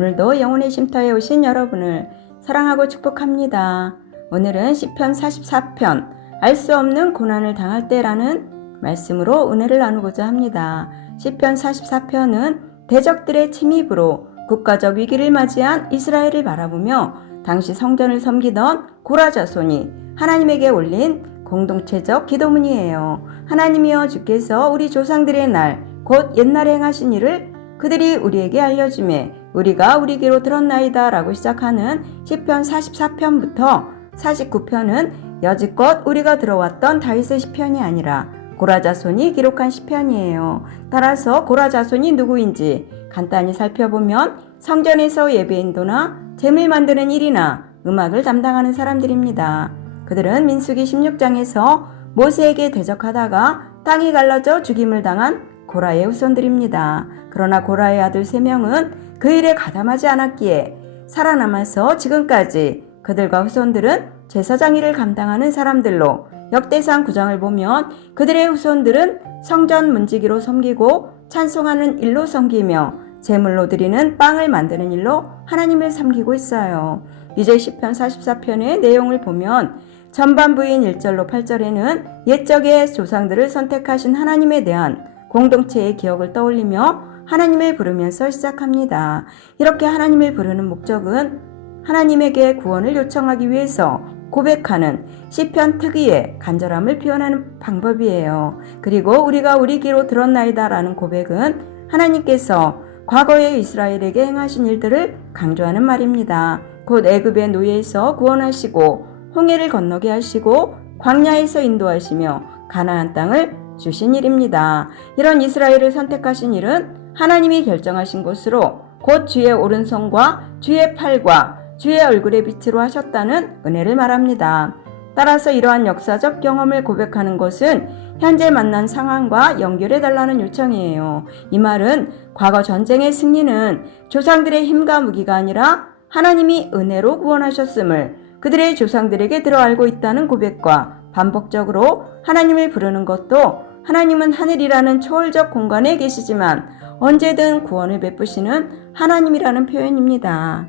오늘도 영혼의 쉼터에 오신 여러분을 사랑하고 축복합니다. 오늘은 시편 44편 알 수 없는 고난을 당할 때라는 말씀으로 은혜를 나누고자 합니다. 시편 44편은 대적들의 침입으로 국가적 위기를 맞이한 이스라엘을 바라보며 당시 성전을 섬기던 고라 자손이 하나님에게 올린 공동체적 기도문이에요. 하나님이여, 주께서 우리 조상들의 날 곧 옛날에 행하신 일을 그들이 우리에게 알려주매 우리가 우리에게로 들었나이다 라고 시작하는 시편 44편부터 49편은 여지껏 우리가 들어왔던 다윗의 시편이 아니라 고라 자손이 기록한 시편이에요. 따라서 고라 자손이 누구인지 간단히 살펴보면 성전에서 예배인도나 제물 만드는 일이나 음악을 담당하는 사람들입니다. 그들은 민수기 16장에서 모세에게 대적하다가 땅이 갈라져 죽임을 당한 고라의 후손들입니다. 그러나 고라의 아들 3명은 그 일에 가담하지 않았기에 살아남아서 지금까지 그들과 후손들은 제사장 일을 감당하는 사람들로, 역대상 9장을 보면 그들의 후손들은 성전 문지기로 섬기고 찬송하는 일로 섬기며 제물로 드리는 빵을 만드는 일로 하나님을 섬기고 있어요. 이제 시편 44편의 내용을 보면 전반부인 1절로 8절에는 옛적의 조상들을 선택하신 하나님에 대한 공동체의 기억을 떠올리며 하나님을 부르면서 시작합니다. 이렇게 하나님을 부르는 목적은 하나님에게 구원을 요청하기 위해서 고백하는 시편 특유의 간절함을 표현하는 방법이에요. 그리고 우리가 우리기로 들었나이다 라는 고백은 하나님께서 과거의 이스라엘에게 행하신 일들을 강조하는 말입니다. 곧 애굽의 노예에서 구원하시고 홍해를 건너게 하시고 광야에서 인도하시며 가나안 땅을 주신 일입니다. 이런 이스라엘을 선택하신 일은 하나님이 결정하신 것으로 곧 주의 오른손과 주의 팔과 주의 얼굴의 빛으로 하셨다는 은혜를 말합니다. 따라서 이러한 역사적 경험을 고백하는 것은 현재 만난 상황과 연결해달라는 요청이에요. 이 말은 과거 전쟁의 승리는 조상들의 힘과 무기가 아니라 하나님이 은혜로 구원하셨음을 그들의 조상들에게 들어 알고 있다는 고백과 반복적으로 하나님을 부르는 것도 하나님은 하늘이라는 초월적 공간에 계시지만 언제든 구원을 베푸시는 하나님이라는 표현입니다.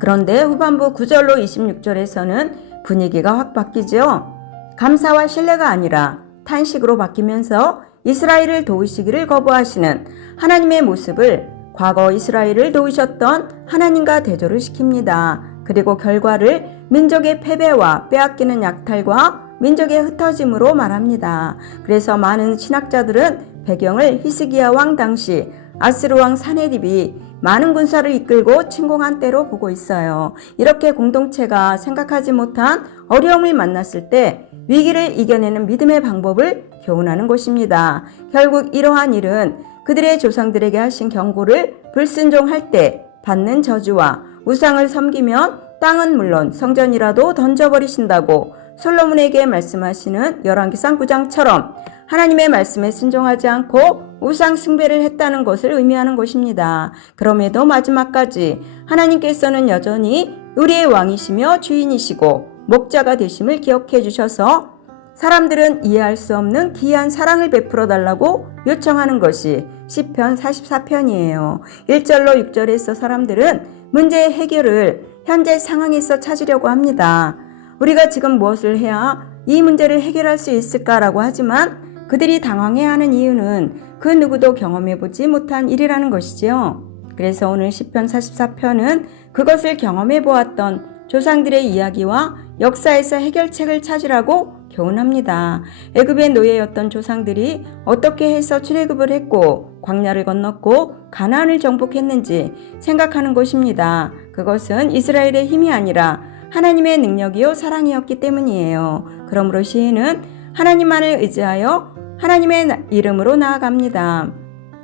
그런데 후반부 9절로 26절에서는 분위기가 확 바뀌죠. 감사와 신뢰가 아니라 탄식으로 바뀌면서 이스라엘을 도우시기를 거부하시는 하나님의 모습을 과거 이스라엘을 도우셨던 하나님과 대조를 시킵니다. 그리고 결과를 민족의 패배와 빼앗기는 약탈과 민족의 흩어짐으로 말합니다. 그래서 많은 신학자들은 배경을 히스기야 왕 당시 아스루 왕 사네립이 많은 군사를 이끌고 침공한 때로 보고 있어요. 이렇게 공동체가 생각하지 못한 어려움을 만났을 때 위기를 이겨내는 믿음의 방법을 교훈하는 것입니다. 결국 이러한 일은 그들의 조상들에게 하신 경고를 불순종할 때 받는 저주와 우상을 섬기면 땅은 물론 성전이라도 던져버리신다고 솔로몬에게 말씀하시는 열왕기상 9장처럼 하나님의 말씀에 순종하지 않고 우상 숭배를 했다는 것을 의미하는 것입니다. 그럼에도 마지막까지 하나님께서는 여전히 우리의 왕이시며 주인이시고 목자가 되심을 기억해 주셔서 사람들은 이해할 수 없는 기이한 사랑을 베풀어 달라고 요청하는 것이 시편 44편이에요. 1절로 6절에서 사람들은 문제의 해결을 현재 상황에서 찾으려고 합니다. 우리가 지금 무엇을 해야 이 문제를 해결할 수 있을까라고 하지만 그들이 당황해하는 이유는 그 누구도 경험해보지 못한 일이라는 것이지요. 그래서 오늘 시편 44편은 그것을 경험해보았던 조상들의 이야기와 역사에서 해결책을 찾으라고 교훈합니다. 애굽의 노예였던 조상들이 어떻게 해서 출애굽을 했고 광야를 건넜고 가나안을 정복했는지 생각하는 것입니다. 그것은 이스라엘의 힘이 아니라 하나님의 능력이요 사랑이었기 때문이에요. 그러므로 시인은 하나님만을 의지하여 하나님의 이름으로 나아갑니다.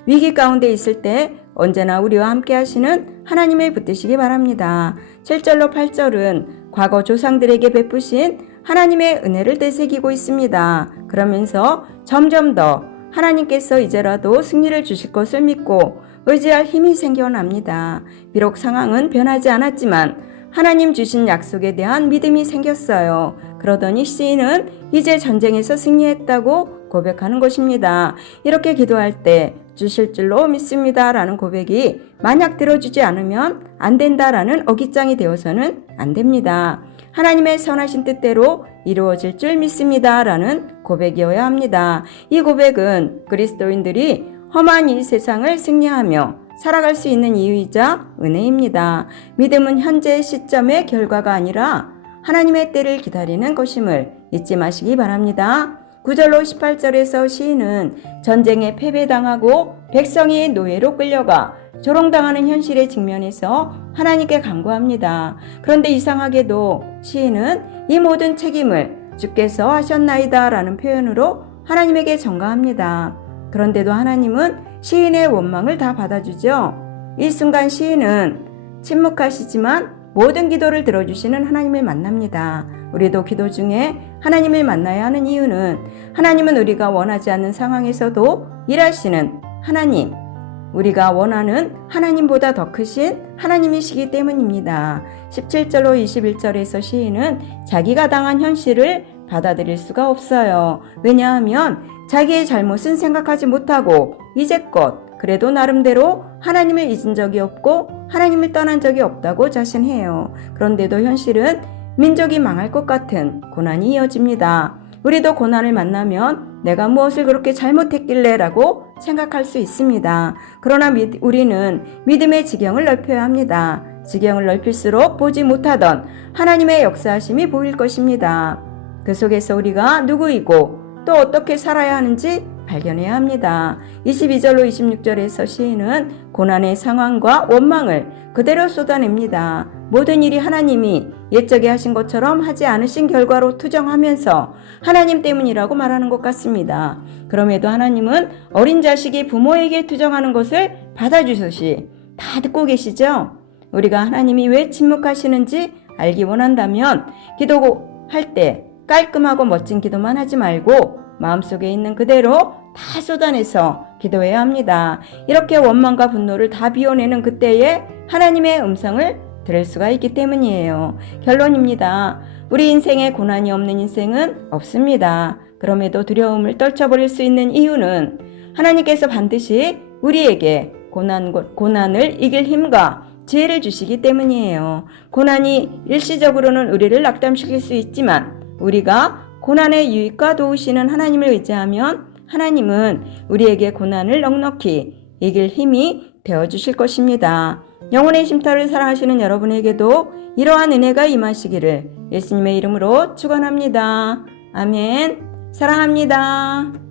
위기 가운데 있을 때 언제나 우리와 함께 하시는 하나님을 붙드시기 바랍니다. 7절로 8절은 과거 조상들에게 베푸신 하나님의 은혜를 되새기고 있습니다. 그러면서 점점 더 하나님께서 이제라도 승리를 주실 것을 믿고 의지할 힘이 생겨납니다. 비록 상황은 변하지 않았지만 하나님 주신 약속에 대한 믿음이 생겼어요. 그러더니 시인은 이제 전쟁에서 승리했다고 고백하는 것입니다. 이렇게 기도할 때 주실 줄로 믿습니다 라는 고백이 만약 들어주지 않으면 안 된다라는 어깃장이 되어서는 안 됩니다. 하나님의 선하신 뜻대로 이루어질 줄 믿습니다 라는 고백이어야 합니다. 이 고백은 그리스도인들이 험한 이 세상을 승리하며 살아갈 수 있는 이유이자 은혜입니다. 믿음은 현재 시점의 결과가 아니라 하나님의 때를 기다리는 것임을 잊지 마시기 바랍니다. 9절로 18절에서 시인은 전쟁에 패배당하고 백성이 노예로 끌려가 조롱당하는 현실에 직면해서 하나님께 간구합니다. 그런데 이상하게도 시인은 이 모든 책임을 주께서 하셨나이다 라는 표현으로 하나님에게 전가합니다. 그런데도 하나님은 시인의 원망을 다 받아주죠. 이 순간 시인은 침묵하시지만 모든 기도를 들어주시는 하나님을 만납니다. 우리도 기도 중에 하나님을 만나야 하는 이유는 하나님은 우리가 원하지 않는 상황에서도 일하시는 하나님, 우리가 원하는 하나님보다 더 크신 하나님이시기 때문입니다. 17절로 21절에서 시인은 자기가 당한 현실을 받아들일 수가 없어요. 왜냐하면 자기의 잘못은 생각하지 못하고 이제껏 그래도 나름대로 하나님을 잊은 적이 없고 하나님을 떠난 적이 없다고 자신해요. 그런데도 현실은 민족이 망할 것 같은 고난이 이어집니다. 우리도 고난을 만나면 내가 무엇을 그렇게 잘못했길래 라고 생각할 수 있습니다. 그러나 우리는 믿음의 지경을 넓혀야 합니다. 지경을 넓힐수록 보지 못하던 하나님의 역사하심이 보일 것입니다. 그 속에서 우리가 누구이고 또 어떻게 살아야 하는지 발견해야 합니다. 22절로 26절에서 시인은 고난의 상황과 원망을 그대로 쏟아냅니다. 모든 일이 하나님이 옛적에 하신 것처럼 하지 않으신 결과로 투정하면서 하나님 때문이라고 말하는 것 같습니다. 그럼에도 하나님은 어린 자식이 부모에게 투정하는 것을 받아주듯이 다 듣고 계시죠? 우리가 하나님이 왜 침묵하시는지 알기 원한다면 기도할 때 깔끔하고 멋진 기도만 하지 말고 마음속에 있는 그대로 다 쏟아내서 기도해야 합니다. 이렇게 원망과 분노를 다 비워내는 그때에 하나님의 음성을 들을 수가 있기 때문이에요. 결론입니다. 우리 인생에 고난이 없는 인생은 없습니다. 그럼에도 두려움을 떨쳐버릴 수 있는 이유는 하나님께서 반드시 우리에게 고난을 이길 힘과 지혜를 주시기 때문이에요. 고난이 일시적으로는 우리를 낙담시킬 수 있지만 우리가 고난의 유익과 도우시는 하나님을 의지하면 하나님은 우리에게 고난을 넉넉히 이길 힘이 되어주실 것입니다. 영혼의 쉼터를 사랑하시는 여러분에게도 이러한 은혜가 임하시기를 예수님의 이름으로 축원합니다. 아멘. 사랑합니다.